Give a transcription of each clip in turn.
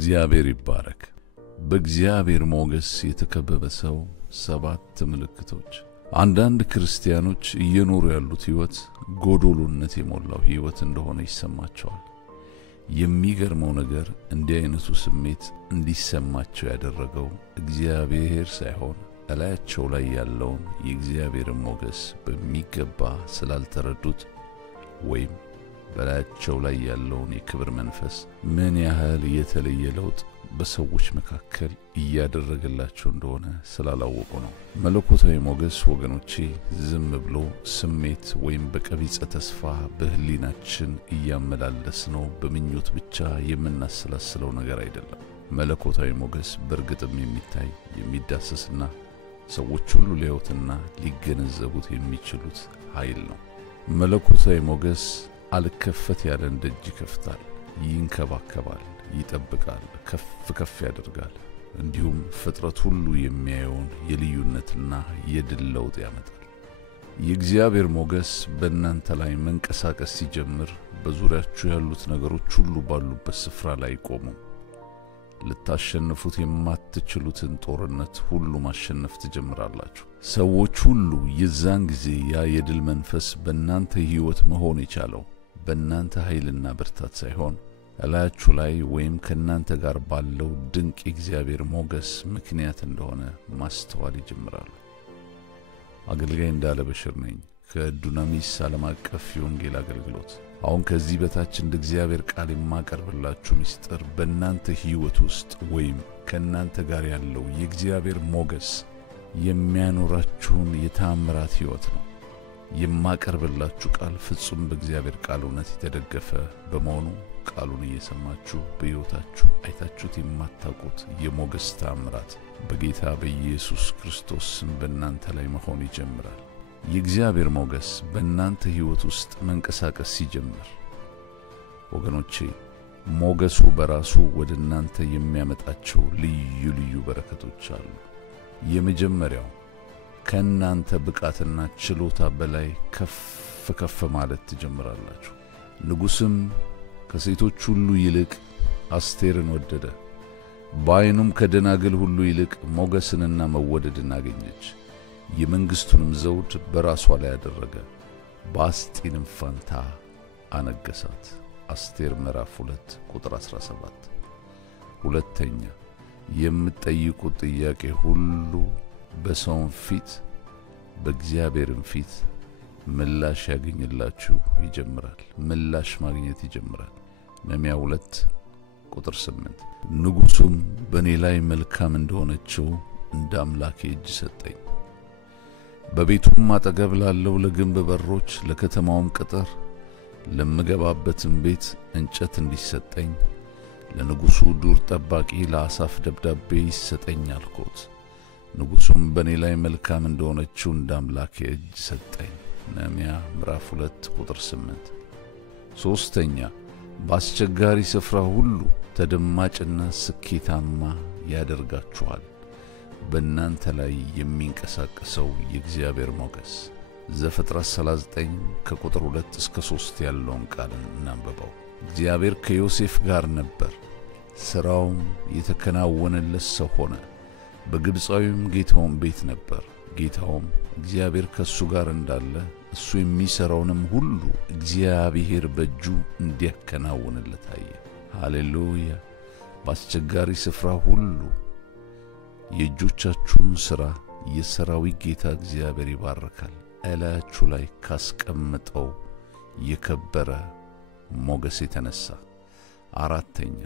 እግዚአብሔር ይባረክ። በእግዚአብሔር ሞገስ የተከበበ ሰው 7 ምልክቶች። አንዳንድ ክርስቲያኖች እየኖሩ ያሉት ህይወት ጎዶሎነት የሞላው ህይወት እንደሆነ ይሰማቸዋል። የሚገርመው ነገር እንዲህ አይነቱ ስሜት እንዲሰማቸው ያደረገው እግዚአብሔር ሳይሆን እላያቸው ላይ ያለውን የእግዚአብሔር ሞገስ በሚገባ ስላልተረዱት ወይም በላያቸው ላይ ያለውን የክብር መንፈስ ምን ያህል የተለየ ለውጥ በሰዎች መካከል እያደረገላቸው እንደሆነ ስላላወቁ ነው። መለኮታዊ ሞገስ ወገኖቼ ዝም ብሎ ስሜት ወይም በቀቢጸ ተስፋ በህሊናችን እያመላለስ ነው በምኞት ብቻ የምናሰላስለው ነገር አይደለም። መለኮታዊ ሞገስ በእርግጥም የሚታይ የሚዳሰስና ሰዎች ሁሉ ሊያዩትና ሊገነዘቡት የሚችሉት ኃይል ነው። መለኮታዊ ሞገስ አልከፈት ያለን ደጅ ይከፍታል፣ ይንከባከባል፣ ይጠብቃል፣ ከፍ ያደርጋል። እንዲሁም ፍጥረት ሁሉ የሚያየውን የልዩነትና የድል ለውጥ ያመጣል። የእግዚአብሔር ሞገስ በእናንተ ላይ መንቀሳቀስ ሲጀምር በዙሪያችሁ ያሉት ነገሮች ሁሉ ባሉበት ስፍራ ላይ ቆሙ። ልታሸንፉት የማትችሉትን ጦርነት ሁሉ ማሸነፍ ትጀምራላችሁ። ሰዎች ሁሉ የዛን ጊዜ ያ የድል መንፈስ በእናንተ ህይወት መሆን የቻለው በእናንተ ኃይልና ብርታት ሳይሆን እላያችሁ ላይ ወይም ከእናንተ ጋር ባለው ድንቅ የእግዚአብሔር ሞገስ ምክንያት እንደሆነ ማስተዋል ይጀምራሉ። አገልጋይ እንዳለ በሽር ነኝ ከዱናሚስ ዓለም አቀፍ የወንጌል አገልግሎት። አሁን ከዚህ በታች እንደ እግዚአብሔር ቃል የማቀርብላችሁ ምስጢር በእናንተ ህይወት ውስጥ ወይም ከእናንተ ጋር ያለው የእግዚአብሔር ሞገስ የሚያኖራችሁን የተአምራት ህይወት ነው። የማቀርብላችሁ ቃል ፍጹም በእግዚአብሔር ቃል እውነት የተደገፈ በመሆኑ ቃሉን እየሰማችሁ በሕይወታችሁ አይታችሁት የማታውቁት የሞገስ ተአምራት በጌታ በኢየሱስ ክርስቶስ ስም በእናንተ ላይ መሆን ይጀምራል። የእግዚአብሔር ሞገስ በእናንተ ህይወት ውስጥ መንቀሳቀስ ሲጀምር ወገኖቼ ሞገሱ በራሱ ወደ እናንተ የሚያመጣቸው ልዩ በረከቶች አሉ። የመጀመሪያው ከእናንተ ብቃትና ችሎታ በላይ ከፍ ማለት ትጀምራላችሁ። ንጉስም ከሴቶች ሁሉ ይልቅ አስቴርን ወደደ፣ በዓይኑም ከደናግል ሁሉ ይልቅ ሞገስንና መወደድን አገኘች። የመንግስቱንም ዘውድ በራሷ ላይ ያደረገ፣ በአስጢንም ፋንታ አነገሳት። አስቴር ምዕራፍ 2 ቁጥር 17። ሁለተኛ የምትጠይቁት ጥያቄ ሁሉ በሰው ፊት በእግዚአብሔርም ፊት ምላሽ ያገኝላችሁ ይጀምራል። ምላሽ ማግኘት ይጀምራል። ነህምያ 2 ቁጥር 8። ንጉሱም በእኔ ላይ መልካም እንደሆነችው እንደ አምላኬ እጅ ሰጠኝ። በቤቱም አጠገብ ላለው ለግንብ በሮች ለከተማውም ቅጥር ለምገባበትም ቤት እንጨት እንዲሰጠኝ ለንጉሱ ዱር ጠባቂ ለአሳፍ ደብዳቤ ይሰጠኝ አልኩት። ንጉሱም በእኔ ላይ መልካም እንደሆነችው እንደ አምላኬ እጅ ሰጠኝ። ነህምያ ምዕራፍ 2 ቁጥር 8። ሶስተኛ በአስቸጋሪ ስፍራ ሁሉ ተደማጭና ስኬታማ ያደርጋችኋል። በእናንተ ላይ የሚንቀሳቀሰው የእግዚአብሔር ሞገስ። ዘፍጥረት 39 ከቁጥር 2 እስከ 3 ያለውን ቃል እናንብበው። እግዚአብሔር ከዮሴፍ ጋር ነበር፣ ሥራውም የተከናወነለት ሰው ሆነ። በግብፃዊም ጌታውም ቤት ነበር። ጌታውም እግዚአብሔር ከሱ ጋር እንዳለ እሱ የሚሰራውንም ሁሉ እግዚአብሔር በእጁ እንዲያከናውንለት አየ። ሃሌሉያ! በአስቸጋሪ ስፍራ ሁሉ የእጆቻችሁን ሥራ የሰራዊት ጌታ እግዚአብሔር ይባርካል። እላያችሁ ላይ ካስቀመጠው የከበረ ሞገስ የተነሳ። አራተኛ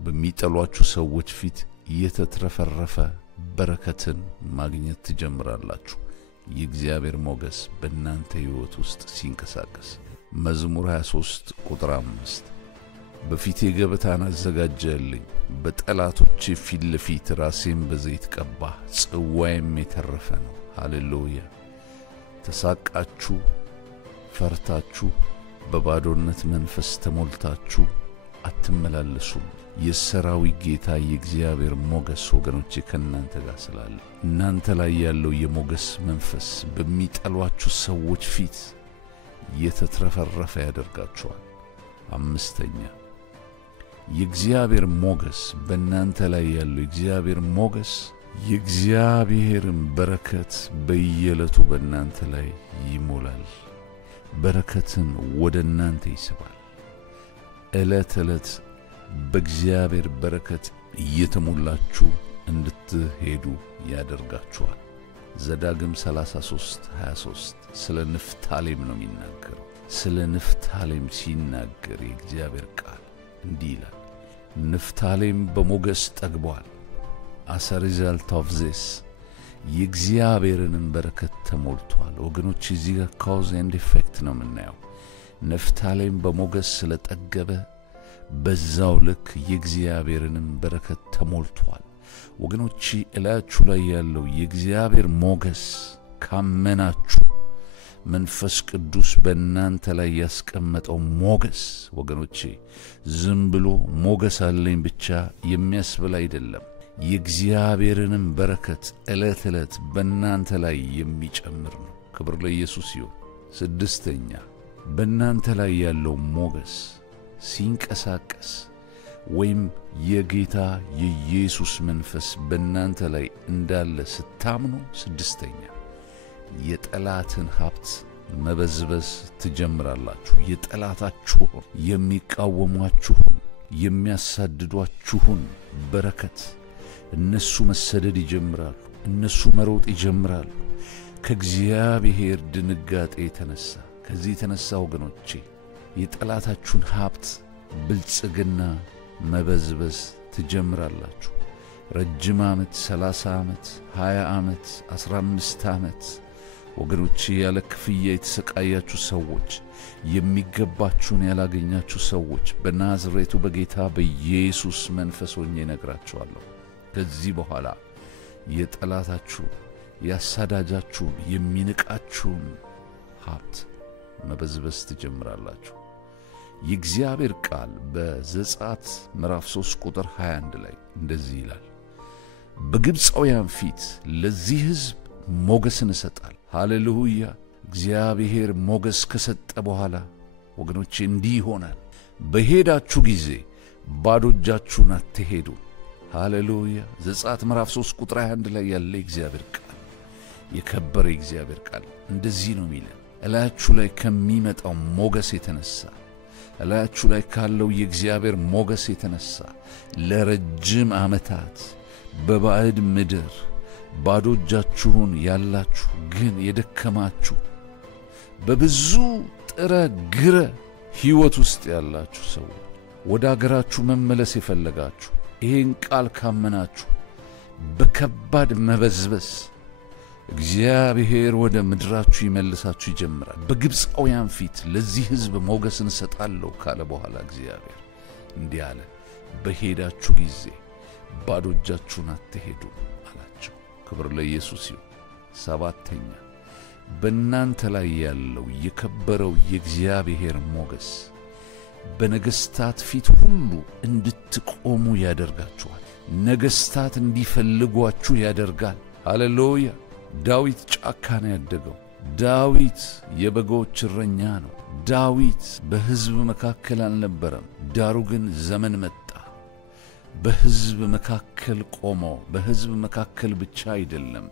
በሚጠሏችሁ ሰዎች ፊት የተትረፈረፈ በረከትን ማግኘት ትጀምራላችሁ። የእግዚአብሔር ሞገስ በእናንተ ሕይወት ውስጥ ሲንቀሳቀስ። መዝሙር 23 ቁጥር 5 በፊቴ ገበታን አዘጋጀህልኝ፣ በጠላቶቼ ፊት ለፊት ራሴን በዘይት ቀባህ፣ ጽዋዬም የተረፈ ነው። ሃሌሉያ! ተሳቃችሁ፣ ፈርታችሁ፣ በባዶነት መንፈስ ተሞልታችሁ አትመላለሱም። የሰራዊት ጌታ የእግዚአብሔር ሞገስ ወገኖቼ ከእናንተ ጋር ስላለ እናንተ ላይ ያለው የሞገስ መንፈስ በሚጠሏችሁ ሰዎች ፊት የተትረፈረፈ ያደርጋችኋል። አምስተኛ የእግዚአብሔር ሞገስ በእናንተ ላይ ያለው የእግዚአብሔር ሞገስ የእግዚአብሔርን በረከት በየዕለቱ በእናንተ ላይ ይሞላል። በረከትን ወደ እናንተ ይስባል። ዕለት ዕለት በእግዚአብሔር በረከት እየተሞላችሁ እንድትሄዱ ያደርጋችኋል። ዘዳግም 33:23 ስለ ንፍታሌም ነው የሚናገረው። ስለ ንፍታሌም ሲናገር የእግዚአብሔር ቃል እንዲህ ይላል፣ ንፍታሌም በሞገስ ጠግቧል። as a result of this የእግዚአብሔርንም በረከት ተሞልቷል። ወገኖች እዚህ ጋር cause and effect ነው የምናየው። ንፍታሌም በሞገስ ስለጠገበ በዛው ልክ የእግዚአብሔርንም በረከት ተሞልቷል። ወገኖች እላችሁ ላይ ያለው የእግዚአብሔር ሞገስ ካመናችሁ መንፈስ ቅዱስ በእናንተ ላይ ያስቀመጠው ሞገስ ወገኖች ዝም ብሎ ሞገስ አለኝ ብቻ የሚያስብል አይደለም። የእግዚአብሔርንም በረከት ዕለት ዕለት በእናንተ ላይ የሚጨምር ነው። ክብር ለኢየሱስ ይሁን። ስድስተኛ በእናንተ ላይ ያለው ሞገስ ሲንቀሳቀስ ወይም የጌታ የኢየሱስ መንፈስ በእናንተ ላይ እንዳለ ስታምኑ፣ ስድስተኛ የጠላትን ሀብት መበዝበዝ ትጀምራላችሁ። የጠላታችሁን የሚቃወሟችሁን የሚያሳድዷችሁን በረከት እነሱ መሰደድ ይጀምራሉ። እነሱ መሮጥ ይጀምራሉ። ከእግዚአብሔር ድንጋጤ የተነሳ ከዚህ የተነሳ ወገኖቼ የጠላታችሁን ሀብት ብልጽግና መበዝበዝ ትጀምራላችሁ። ረጅም ዓመት 30 ዓመት 20 ዓመት 15 ዓመት ወገኖቼ ያለ ክፍያ የተሰቃያችሁ ሰዎች፣ የሚገባችሁን ያላገኛችሁ ሰዎች በናዝሬቱ በጌታ በኢየሱስ መንፈስ ሆኜ እነግራችኋለሁ፣ ከዚህ በኋላ የጠላታችሁ ያሳዳጃችሁን የሚንቃችሁን ሀብት መበዝበዝ ትጀምራላችሁ። የእግዚአብሔር ቃል በዘጸአት ምዕራፍ 3 ቁጥር 21 ላይ እንደዚህ ይላል፣ በግብፃውያን ፊት ለዚህ ሕዝብ ሞገስን እሰጣለሁ። ሃሌሉያ! እግዚአብሔር ሞገስ ከሰጠ በኋላ ወገኖቼ እንዲህ ይሆናል። በሄዳችሁ ጊዜ ባዶ እጃችሁን አትሄዱ። ሃሌሉያ! ዘጸአት ምዕራፍ 3 ቁጥር 21 ላይ ያለ እግዚአብሔር ቃል የከበረ እግዚአብሔር ቃል እንደዚህ ነው የሚለው፣ እላችሁ ላይ ከሚመጣው ሞገስ የተነሳ እላችሁ ላይ ካለው የእግዚአብሔር ሞገስ የተነሳ ለረጅም ዓመታት በባዕድ ምድር ባዶ እጃችሁን ያላችሁ ግን የደከማችሁ በብዙ ጥረ ግረ ሕይወት ውስጥ ያላችሁ ሰዎች ወደ አገራችሁ መመለስ የፈለጋችሁ ይህን ቃል ካመናችሁ በከባድ መበዝበዝ እግዚአብሔር ወደ ምድራችሁ ይመልሳችሁ ይጀምራል። በግብፃውያን ፊት ለዚህ ሕዝብ ሞገስን እሰጣለሁ ካለ በኋላ እግዚአብሔር እንዲህ አለ፣ በሄዳችሁ ጊዜ ባዶ እጃችሁን አትሄዱ አላቸው። ክብር ለኢየሱስ ይሁን። ሰባተኛ በእናንተ ላይ ያለው የከበረው የእግዚአብሔር ሞገስ በነገሥታት ፊት ሁሉ እንድትቆሙ ያደርጋችኋል። ነገሥታት እንዲፈልጓችሁ ያደርጋል። ሃሌሉያ! ዳዊት ጫካ ነው ያደገው። ዳዊት የበጎች እረኛ ነው። ዳዊት በሕዝብ መካከል አልነበረም። ዳሩ ግን ዘመን መጣ፣ በሕዝብ መካከል ቆሞ፣ በሕዝብ መካከል ብቻ አይደለም፣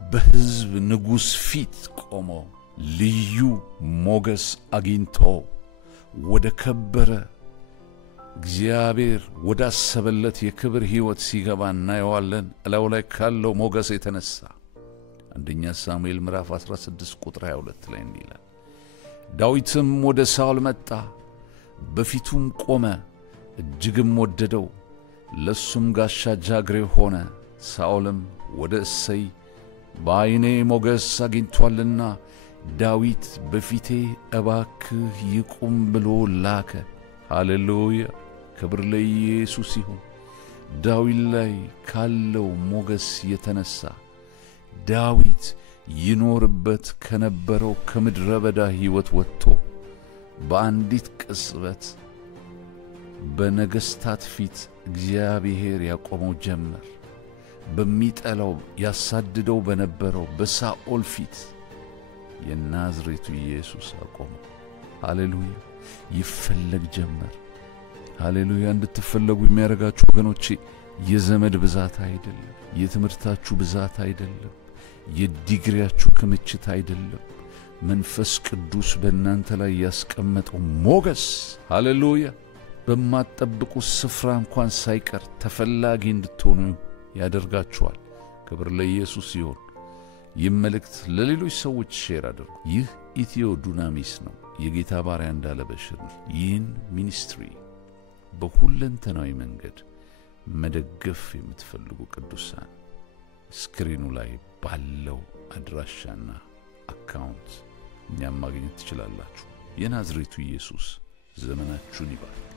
በሕዝብ ንጉሥ ፊት ቆሞ ልዩ ሞገስ አግኝቶ ወደ ከበረ እግዚአብሔር ወዳሰበለት የክብር ሕይወት ሲገባ እናየዋለን። እላዩ ላይ ካለው ሞገስ የተነሳ አንደኛ ሳሙኤል ምዕራፍ 16 ቁጥር 22 ላይ እንዲህ ይላል፣ ዳዊትም ወደ ሳኦል መጣ፣ በፊቱም ቆመ፣ እጅግም ወደደው፣ ለሱም ጋሻ ጃግሬ ሆነ። ሳኦልም ወደ እሰይ በዓይኔ ሞገስ አግኝቷልና ዳዊት በፊቴ እባክህ ይቁም ብሎ ላከ። ሃሌሉያ! ክብር ለኢየሱስ ይሁን። ዳዊት ላይ ካለው ሞገስ የተነሳ ዳዊት ይኖርበት ከነበረው ከምድረ በዳ ሕይወት ወጥቶ በአንዲት ቅጽበት በነገሥታት ፊት እግዚአብሔር ያቆመው ጀመር። በሚጠላው ያሳድደው በነበረው በሳኦል ፊት የናዝሬቱ ኢየሱስ አቆመው። ሃሌሉያ! ይፈለግ ጀመር። ሃሌሉያ እንድትፈለጉ የሚያደርጋችሁ ወገኖቼ የዘመድ ብዛት አይደለም፣ የትምህርታችሁ ብዛት አይደለም፣ የዲግሪያችሁ ክምችት አይደለም። መንፈስ ቅዱስ በእናንተ ላይ ያስቀመጠው ሞገስ ሃሌሉያ በማትጠብቁ ስፍራ እንኳን ሳይቀር ተፈላጊ እንድትሆኑ ያደርጋችኋል። ክብር ለኢየሱስ ይሁን። ይህ መልእክት ለሌሎች ሰዎች ሼር አድርጉ። ይህ ኢትዮ ዱናሚስ ነው። የጌታ ባሪያ እንዳለ በሽር ነው። ይህን ሚኒስትሪ በሁለንተናዊ መንገድ መደገፍ የምትፈልጉ ቅዱሳን ስክሪኑ ላይ ባለው አድራሻና አካውንት እኛም ማግኘት ትችላላችሁ። የናዝሬቱ ኢየሱስ ዘመናችሁን ይባርክ።